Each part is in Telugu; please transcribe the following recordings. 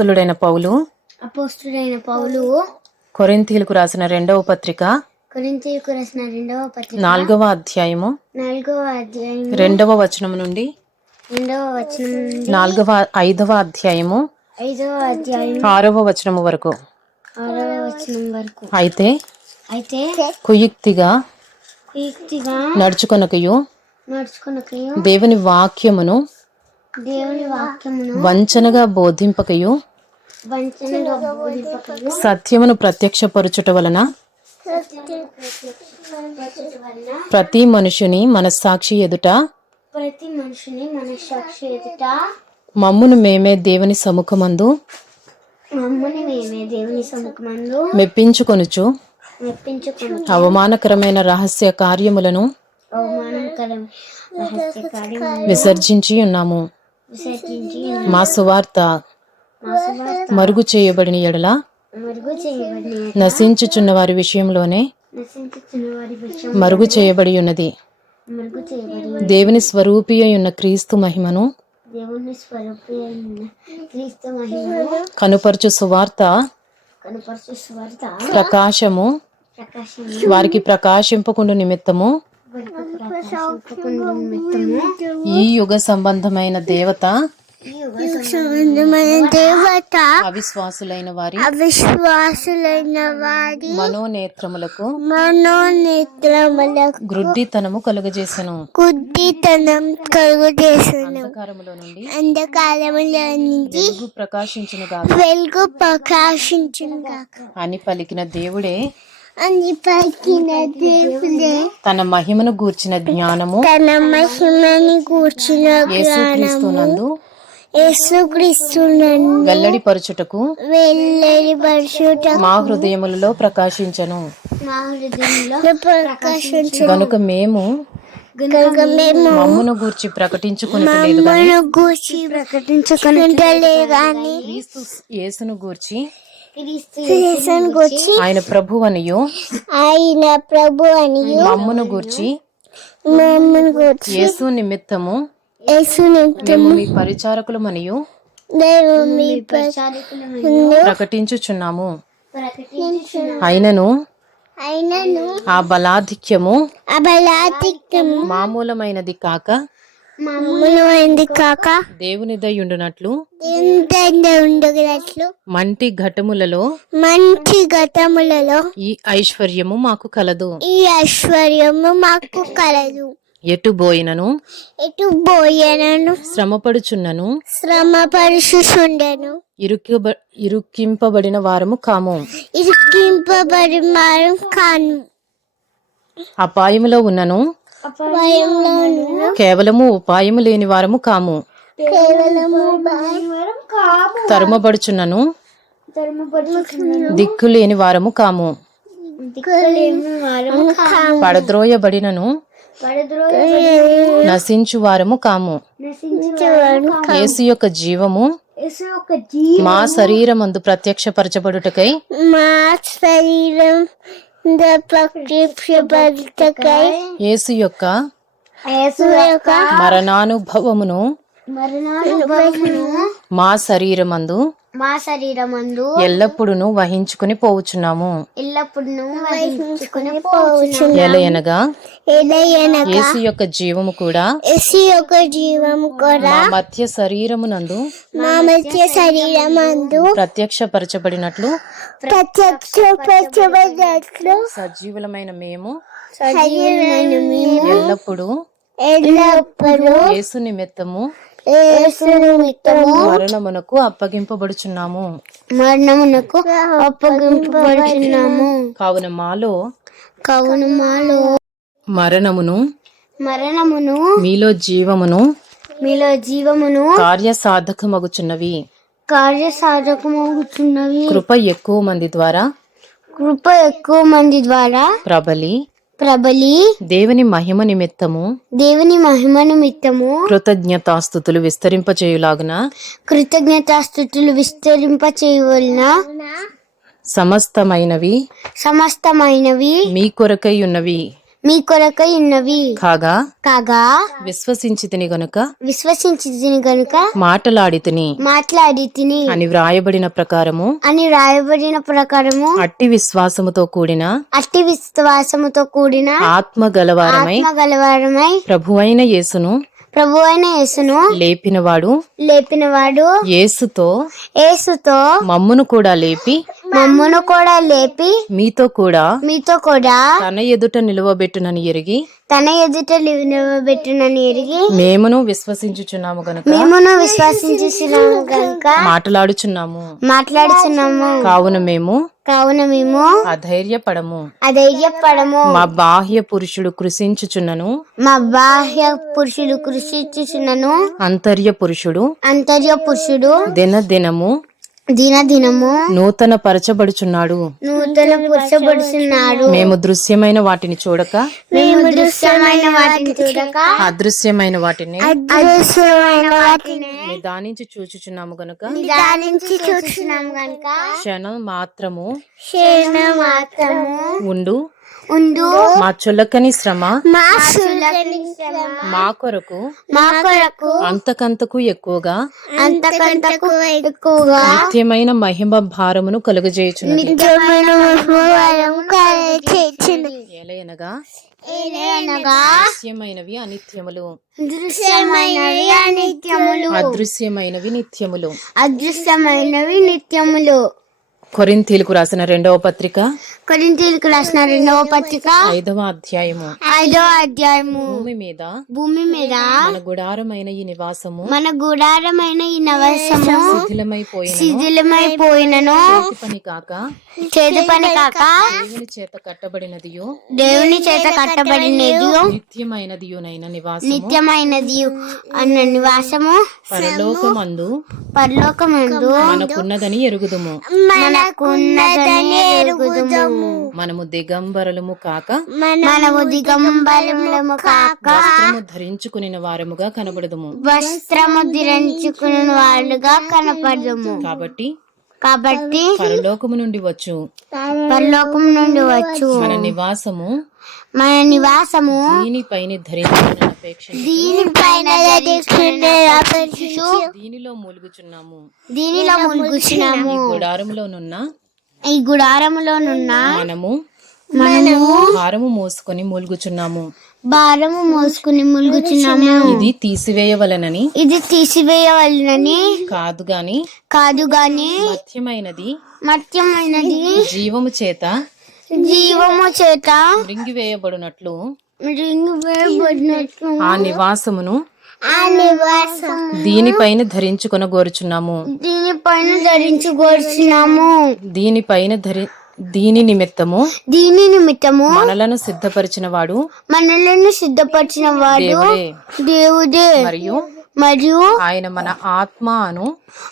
అపోస్తులుడైన పౌలు అపోస్తుడైన పౌలు కొరింథీలకు రాసిన రెండవ పత్రిక కొరింథీయులకు రాసిన రెండవ పత్రిక నాలుగవ అధ్యాయము నాలుగవ అధ్యాయం రెండవ వచనం నుండి రెండవ వచనం నాలుగవ ఐదవ అధ్యాయము ఐదవ అధ్యాయం ఆరవ వచనము వరకు. ఆరవ వచనం వరకు. అయితే అయితే కుయుక్తిగా యుక్తిగా నడుచుకొనకయు నడుచుకునకయు దేవుని వాక్యమును దేవుని వాక్యమును వంచనగా బోధింపకయు సత్యమును ప్రత్యక్షపరచుట వలన ప్రతి మనుషుని మనస్సాక్షి ఎదుట ప్రతి మనిషిని మనస్సాక్షి ఎదుట మమ్మును మేమే దేవుని సముఖమందు మమ్మల్ని మేమే దేవుని సముఖమందు మెప్పించుకొనుచు మెప్పించుకుని అవమానకరమైన రహస్య కార్యములను విసర్జించి ఉన్నాము. మా సువార్త మరుగు చేయబడిన ఎడల నశించుచున్న వారి విషయంలోనే మరుగు చేయబడి ఉన్నది. దేవుని స్వరూపి ఉన్న క్రీస్తు మహిమను దేవుని స్వరూపి అయిన క్రీస్తు మహిమను కనుపరచు సువార్త ప్రకాశము ప్రకాశం వారికి ప్రకాశింపకుండు నిమిత్తము ఈ యుగ సంబంధమైన దేవత దేవత. అవిశ్వాసులైన వారి. అవిశ్వాసులైన వారి. మనోనేత్రములకు. మనోనేత్రములకు. గ్రుడ్డితనము కలుగజేసెను. కుద్దితనం కలుగు చేసిన అంధకారములో నుండి అంధకారములో నుంచి వెలుగు ప్రకాశించును గాక. వెలుగు ప్రకాశించును గాక. అని పలికిన దేవుడే అని పలికిన దేవుడే తన మహిమను గూర్చిన జ్ఞానము. తన మహిమని కూర్చున్న యేసుక్రీస్తునందు యేసుక్రీస్తులను వెల్లడిపరచుటకు వెళ్ళని పరిశుట మా హృదయములలో ప్రకాశించను. మా గనుక మేము కనుక మేము మమ్మును గూర్చి ప్రకటించుకునట్లేదు గాని మన గూర్చి ప్రకటించుకుంటలే గాని క్రీస్తు యేసును గూర్చి క్రీస్తుని గూర్చి ఆయన ప్రభువనియు ఆయన ప్రభు అని మమ్మును గూర్చి మమ్మల్ని గూర్చి యేసు నిమిత్తము మేము మీ పరిచారకులమనియు దేవుడు మీ ప్రచారకులను ప్రకటించుచున్నాము. ప్రకటించు అయినను అయినను ఆ బలాధిక్యము మామూలమైనది కాక మామూలమైంది కాక ఎంత ఉండగలట్లు మంటి ఘటములలో మంచి గతములలో ఈ ఐశ్వర్యము మాకు కలదు. ఈ ఐశ్వర్యము మాకు కలదు. ఎటు బోయినను? ఎటు బోయనను? శ్రమపడుచున్నను? శ్రమ పరుషుండెను ఇరుకిబ ఇరుక్కింపబడిన వారము కాము. ఇరికింపబడి మారం కాను. అపాయములో ఉన్నను? కేవలము ఉపాయము లేని వారము కాము. తరుమబడుచున్నను దిక్కు లేని వారము కాము. పడద్రోయబడినను? నశించు వారము కాము. యేసు యొక్క జీవము మా శరీరమందు ప్రత్యక్షపరచబడుటకై మా శరీరం యేసు యొక్క యేసు యొక్క మరణానుభవమును మరణానుభవమును మా శరీరమందు మా శరీరమందు ఎల్లప్పుడూ వహించుకుని పోవచ్చున్నాము ఎల్లప్పుడూ వహించుకుని పోవచ్చు ఎలయనగా ఏదైనగా యేసు యొక్క జీవము కూడా యేసు యొక్క జీవం కూడా మా మధ్య శరీరమునందు మా మధ్య శరీరమందు ప్రత్యక్షపరచబడినట్లు ప్రత్యక్ష ప్రచబడినట్లు సజీవులమైన మేము శరీరమైన మేము ఎల్లప్పుడూ ఎల్లప్పుడూ యేసు నిమిత్తము మరణమునకు అప్పగింపబడుచున్నాము. మరణమునకు అప్పగింపబడుచున్నాము. కావున మాలో కావున మాలో మరణమును మరణమును మీలో జీవమును మీలో జీవమును కార్యసాధకమగుచున్నవి. కార్యసాధకమవుతున్నవి కృప ఎక్కువ మంది ద్వారా కృప ఎక్కువ మంది ద్వారా ప్రబలి ప్రబలి దేవుని మహిమ నిమిత్తము దేవుని మహిమ నిమిత్తము కృతజ్ఞతాస్థుతులు విస్తరింపచేయులాగున కృతజ్ఞతాస్థుతులు విస్తరింప చేయవలన సమస్తమైనవి సమస్తమైనవి మీ కొరకై ఉన్నవి. మీ కొరకై ఉన్నవి. కాగా? కాగా? విశ్వసించి తిని గనుక? విశ్వసించి గనుక? మాటలాడి తిని మాట్లాడి తిని అని వ్రాయబడిన ప్రకారము? అని రాయబడిన ప్రకారము? అట్టి విశ్వాసముతో కూడిన? అట్టి విశ్వాసముతో కూడిన? ఆత్మ గలవారమై ఆత్మ గలవారమై ప్రభువైన యేసును? ప్రభు అయిన యేసును లేపినవాడు లేపినవాడు యేసుతో యేసుతో మమ్మును కూడా లేపి మమ్మును కూడా లేపి మీతో కూడా మీతో కూడా తన ఎదుట నిలువబెట్టునని ఎరిగి తన ఎదుట నిలబెట్టునని ఎరిగి మేమును విశ్వసించుచున్నాము గనుక మేమును విశ్వసించుచున్నాము కనుక మాటలాడుచున్నాము. మాట్లాడుచున్నాము. కావున మేము కావున మేము అధైర్యపడము. అధైర్యపడము. మా బాహ్య పురుషుడు కృషించుచున్నను. మా బాహ్య పురుషుడు కృషించుచున్నను. అంతర్య పురుషుడు అంతర్య పురుషుడు దినదినము దినదినము నూతన పరచబడుచున్నాడు నూతన పురుషపడుచున్నాడు మేము దృశ్యమైన వాటిని చూడక మేము దృశ్యమైన వాటిని చూడక అదృశ్యమైన వాటిని అదృశ్యమైన వాటిని నిదానించి చూచుచున్నాము గనుక నిదానించి చూస్తున్నాము కనుక క్షణం మాత్రము క్షేమ మాత్రము ఉండు. ఉండు. మా చులకని శ్రమ. మా సులభని శ్రమ. మా కొరకు. మా కొరకు. అంతకంతకు ఎక్కువగా. అంతకంతకు ఎక్కువగా. నిత్యమైన మహిమ భారమును కలుగజేయుచున్నది. నిత్యమైన మహిమవరము కలగచేయుచున్నది. ఏలయనగా. ఏలయనగా. దృశ్యమైనవి అనిత్యములు. దృశ్యమైనవి అనిత్యములు. అదృశ్యమైనవి నిత్యములు. అదృశ్యమైనవి నిత్యములు. కొరింథీలకు రాసిన రెండవ పత్రిక? కొరింథీయులకు రాసిన రెండవ పత్రిక? ఐదవ అధ్యాయము. ఐదవ అధ్యాయము. భూమి మీద భూమి మీద మన గుడారమైన ఈ నివాసము మన గుడారమైన ఈ నవసము శిథిలమైపోయిన శిథిలమైపోయినను పని కాక చేతి పని కాక దేవుని చేత కట్టబడినదియు. దేవుని చేత కట్టబడినది నిత్యమైనదియునైన నివాసము. నిత్యమైనది అన్న నివాసము. పరలోకమందు పరలోకమందు మనకున్నదని ఎరుగుదుము. మనకున్నదని మనము దిగంబరలము కాక మనము దిగంబరములము కాక వస్త్రము ధరించుకుని వారముగా కనబడదుము. వస్త్రము ధరించుకున్న వాళ్ళుగా కనపడము కాబట్టి కాబట్టి పరలోకము నుండి వచ్చు. పరలోకం నుండి వచ్చు. మన నివాసము మన నివాసము దీనిపైన ధరించుకుని దీనిలో మూలుగుచున్నాము. దీనిలో ములుగుచున్నాము. గుడారములోనున్న ఈ గుడారములోనున్న మనము మనము భారము మోసుకొని మూలుగుచున్నాము. భారము మోసుకుని ములుగుచున్నాము. ఇది తీసివేయవలనని ఇది తీసివేయవలనని కాదు గాని కాదు గాని మధ్యమైనది మత్యమైనది జీవము చేత జీవము చేత మృంగివేయబడినట్లు ఆ నివాసమును దీనిపైన ధరించుకొన గోరుచున్నాము. దీనిపైన ధరించుకోరుచున్నాము దీనిపైన ధరి దీని నిమిత్తము దీని నిమిత్తము మనలను సిద్ధపరిచిన వాడు మనలను సిద్ధపరిచిన వాడు దేవుడే. దేవుడే. మరియు మరియు ఆయన మన ఆత్మ అను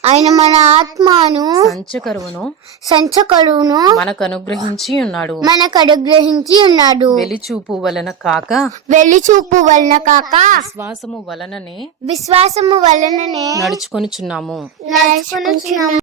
ఆయన మన ఆత్మను సంచకరువును సంచకరువును మనకు అనుగ్రహించి ఉన్నాడు. మనకు అనుగ్రహించి ఉన్నాడు. వెలిచూపు వలన కాక వెళ్ళి చూపు వలన కాక విశ్వాసము వలననే విశ్వాసము వలననే నడుచుకొనిచున్నాము. నడుచుకుని